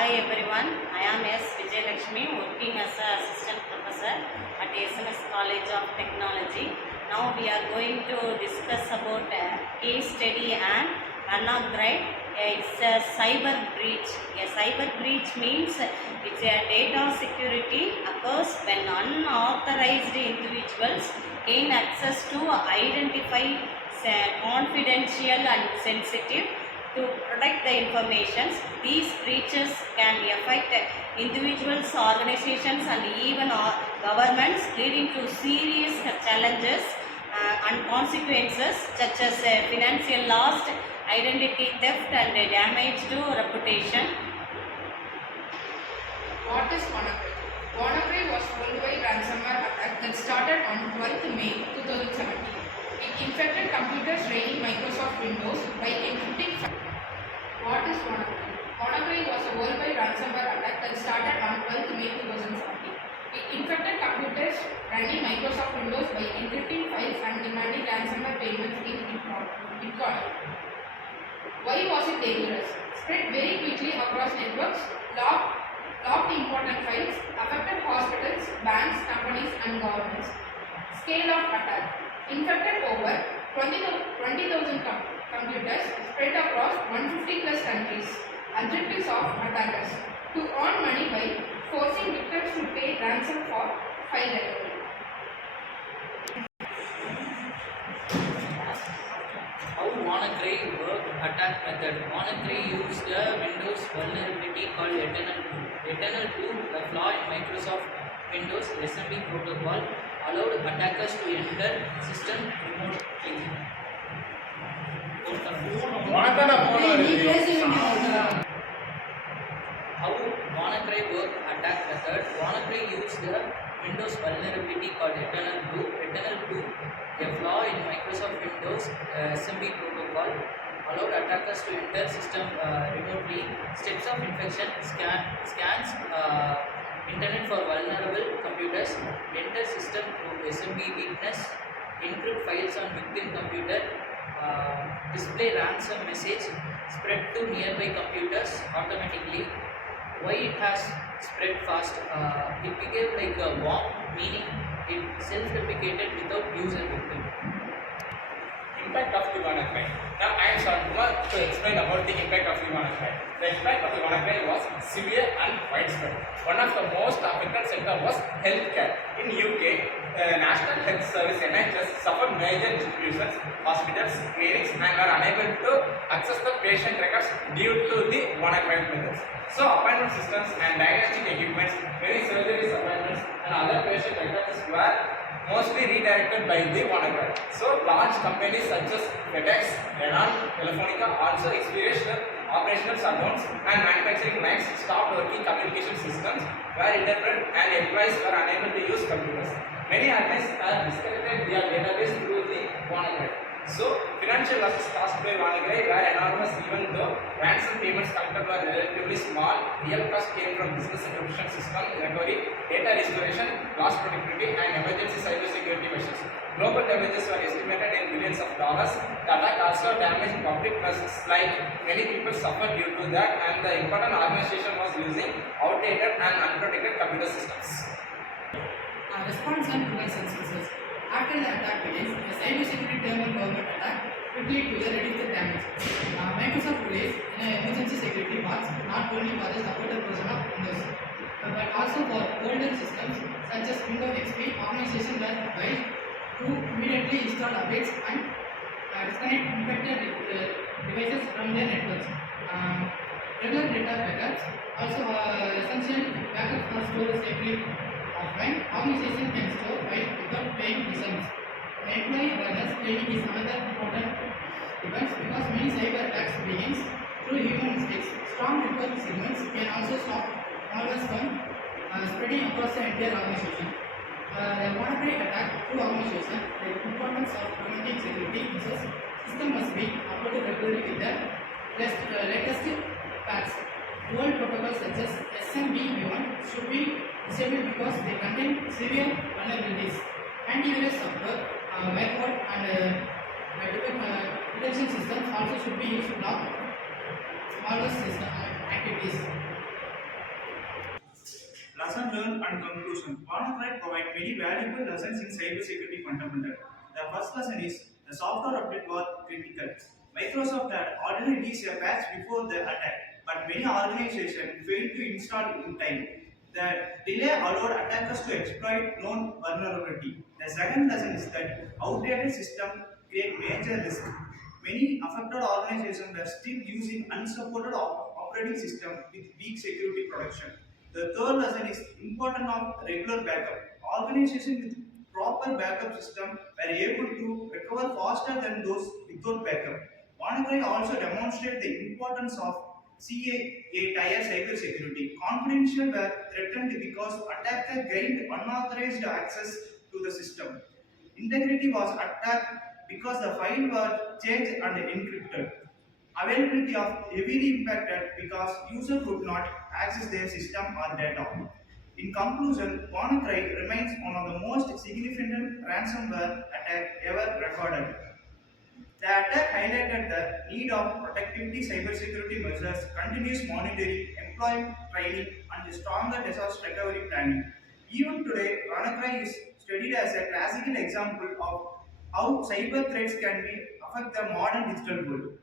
Hi everyone, I am S. Vijayalakshmi, working as an assistant professor at SNS College of Technology. Now we are going to discuss about a case study and Wannacry. It's a cyber breach. A cyber breach means it's a data security occurs when unauthorized individuals gain access to identify confidential and sensitive to protect the information. These breaches can affect individuals, organizations and even governments, leading to serious challenges and consequences such as financial loss, identity theft and damage to reputation. What is Wannacry? Wannacry was a worldwide ransomware attack that started on 12th May 2017. It infected computers running Microsoft Windows by encrypting. What is Wannacry? Wannacry was a worldwide ransomware attack that started on 12th May 2017. It infected computers running Microsoft Windows by encrypting files and demanding ransomware payments in Bitcoin. Why was it dangerous? Spread very quickly across networks, locked important files, affected hospitals, banks, companies and governments. Scale of attack. Infected over 20,000 computers spread across 150 plus countries. Objectives of attackers: to earn money by forcing victims to pay ransom for file recovery. How Wannacry work attack method. Wannacry used a Windows vulnerability called Eternal 2, a flaw in Microsoft Windows SMB protocol, allowed attackers to enter system remotely. How Wannacry work attack method. Wannacry used the Windows vulnerability called Eternal 2, a flaw in Microsoft Windows SMB protocol, allowed attackers to enter system remotely. Steps of infection: scans internet for vulnerable computers, enter system through SMB weakness, encrypt files on victim computer, display ransom message, spread to nearby computers automatically. Why it has spread fast? It became like a worm, meaning it self-replicated without user victim. Impact of the Wannacry. Now I am Shankumar to explain about the impact of the Wannacry. The impact of the Wannacry was severe and widespread. One of the most affected sector was healthcare. In UK, National Health Service NHS suffered major distributions, hospitals, clinics and were unable to access the patient records due to the Wannacry methods. So appointment systems and diagnostic equipments, many surgeries appointments and other patient records were mostly redirected by the Wannacry. So large companies such as FedEx, Renault, Telefonica also experienced operational shutdowns and manufacturing lines stopped working. Communication systems were interrupted and employees were unable to use computers. Many organizations have disconnected their database through the Wannacry. So financial losses caused by Wannacry were enormous. Even though ransom payments collected were relatively small, real cost came from business interruption system recovery, data restoration, loss productivity and emergency cybersecurity measures. Global damages were estimated in billions of dollars. The attack also damaged public trusts, like many people suffered due to that, and the important organization was using outdated and unprotected computer systems. Response and prevention success. After the attack begins, the cybersecurity term in government attack quickly to reduce the damage. Microsoft released an emergency security patch not only for the supported version of Windows, but also for older systems such as Windows XP. Organizations were advised to immediately install updates and disconnect infected devices from their networks. Regular data backups also essential. Backups are stored safely offline. Organization can store files without paying license. Employee awareness training is another important event because many cyber attacks begins through human mistakes. Strong network signals can also stop malware from spreading across the entire organization. The Wannacry attack through organization, the importance of preventing security measures. System must be uploaded regularly with the latest patches. Old protocols such as SMB1 should be disabled because they contain severe vulnerabilities. Antivirus software, backward and detection systems also should be used to block malware system activities. learned and conclusion. Wannacry provide very valuable lessons in cybersecurity fundamental. The first lesson is the software update was critical. Microsoft had already released a patch before the attack, but many organizations failed to install it in time. The delay allowed attackers to exploit known vulnerability. The second lesson is that outdated systems create major risk. Many affected organizations were still using unsupported operating system with weak security protection. The third lesson is importance of regular backup. Organizations with proper backup system were able to recover faster than those without backup. Wannacry also demonstrated the importance of CA-tier cybersecurity. Confidential were threatened because attacker gained unauthorized access to the system. Integrity was attacked because the file was changed and encrypted. Availability of heavily impacted because user could not access their system or data. In conclusion, Wannacry remains one of the most significant ransomware attack ever recorded. The attack highlighted the need of protectivity cybersecurity measures, continuous monitoring, employee training, and stronger disaster recovery planning. Even today, Wannacry is studied as a classical example of how cyber threats can affect the modern digital world.